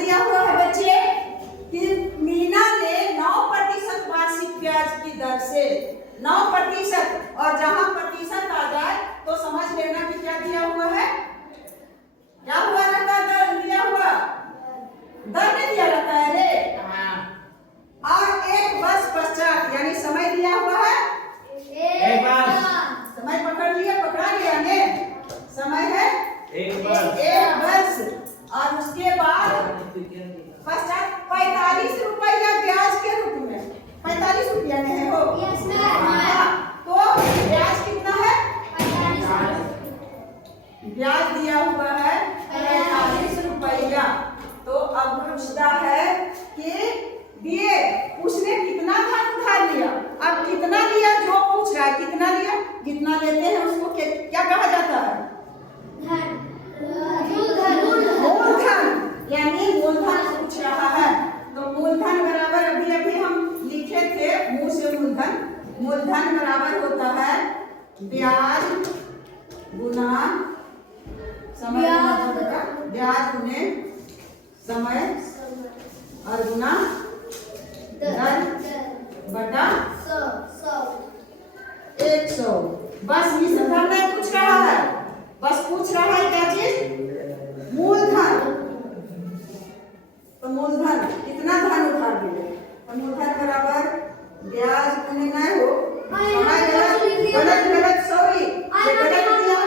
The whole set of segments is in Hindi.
दिया हुआ है बच्चे कि मीना ने 9% वार्षिक ब्याज की दर से 9%, और जहां प्रतिशत आ जाए तो समझ लेना कि क्या दिया हुआ है, क्या हुआ रहता है, दर दिया हुआ, दर नहीं दिया रहता है रे। और 1 वर्ष पश्चात यानी समय दिया हुआ है, एक वर्ष, समय पकड़ लिया ने, समय है 1 वर्ष, 1 वर्ष, और उसके बाद पश्चात 45 रुपया ब्याज के रूप में, 45 रुपया में है हो। तो ब्याज कितना है, ब्याज दिया हुआ है 45 रुपया। तो अब पूछता है कि दिए, उसने कितना धन उधार लिया, अब कितना लिया जो पूछ रहा है, कितना लिया, जितना लेते हैं उसको क्या कहा जाता है, मूलधन, यानी मूलधन पूछ रहा है। तो मूलधन बराबर अभी हम लिखे थे मुंह से मूलधन, मूलधन बराबर होता है ब्याज गुना समय, ब्याज गुने समय और गुना दर बटा 100। बस ये संदर्भ नहीं पूछ रहा है, बस पूछ रहा है क्या चीज, मूलधन। तो मूलधन कितना धन उधार दिए, तो मूलधन बराबर ब्याज गुने नहीं हो, समय गलत सॉरी गलत दिया हो,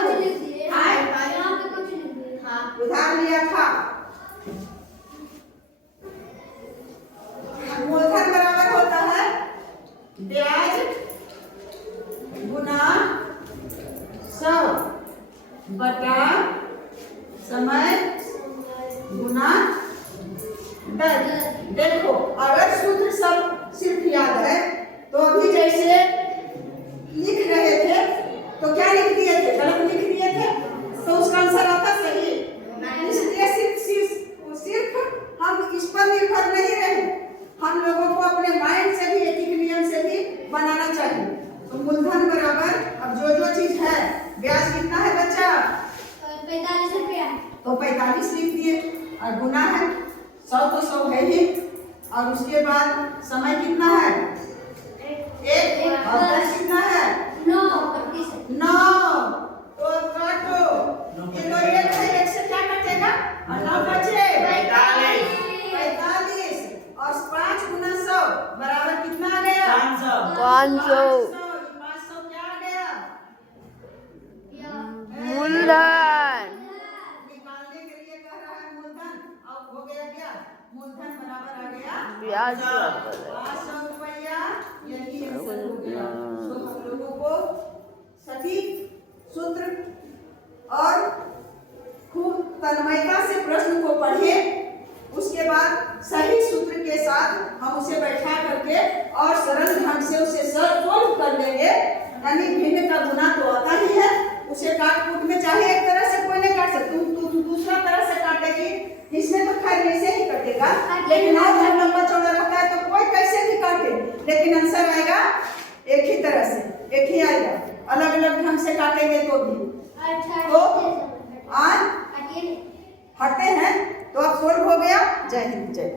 उधार लिया था। मूलधन बराबर होता है ब्याज गुना 100 बटा समय गुना दर। देखो अगर सूत्र सब सिर्फ याद है तो अभी जैसे लिख रहे थे तो क्या लिख दिए थे, गलत लिख दिए थे, तो उसका आंसर आता सही। इसलिए सिर्फ हम इस पर निर्भर नहीं रहे, हम लोगों को अपने माइंड से भी, एथिक नियम से भी बनाना चाहिए। तो मूलधन बराबर, अब जो चीज है, ब्याज कितना है बच्चा, 45 रुपया, तो 45 लिख दिए, और गुना है 100 तो 100 है ही, और उसके बाद समय कितना है 1, और दर कितना है 9। तो काटो, ये तो 1 है, 1 से क्या कटेगा, और 9 बचे 45, और 5 गुना 100 बराबर कितना आ गया, 500। 500 क्या आ गया, मूलधन निकालने के लिए कह रहा है मूलधन, अब हो गया ब्याज, मूलधन बराबर आ गया ब्याज 500 रुपया, यही आंसर हो गया। तो हम लोगों को सटीक सूत्र और खूब तन्मयता से प्रश्न को पढ़िए, उसके बाद सही सूत्र के साथ हम उसे बैठा करके और सरल ढंग से उसे सॉल्व कर लेंगे। यानी भिन्न का गुना तो आता ही है, उसे काट कूट में चाहे एक तरह से कोई नहीं काट सकता, तू दूसरा तरह से काटेगी, इसमें तो खैर ऐसे ही कटेगा, लेकिन और जब लंबा चौड़ा रहता है तो कोई कैसे भी काटे, लेकिन आंसर आएगा एक ही तरह से, एक ही आएगा, अलग अलग ढंग से काटेंगे तो भी। तो आज हटते हैं, तो अब सोल्व हो गया। जय हिंद, जय।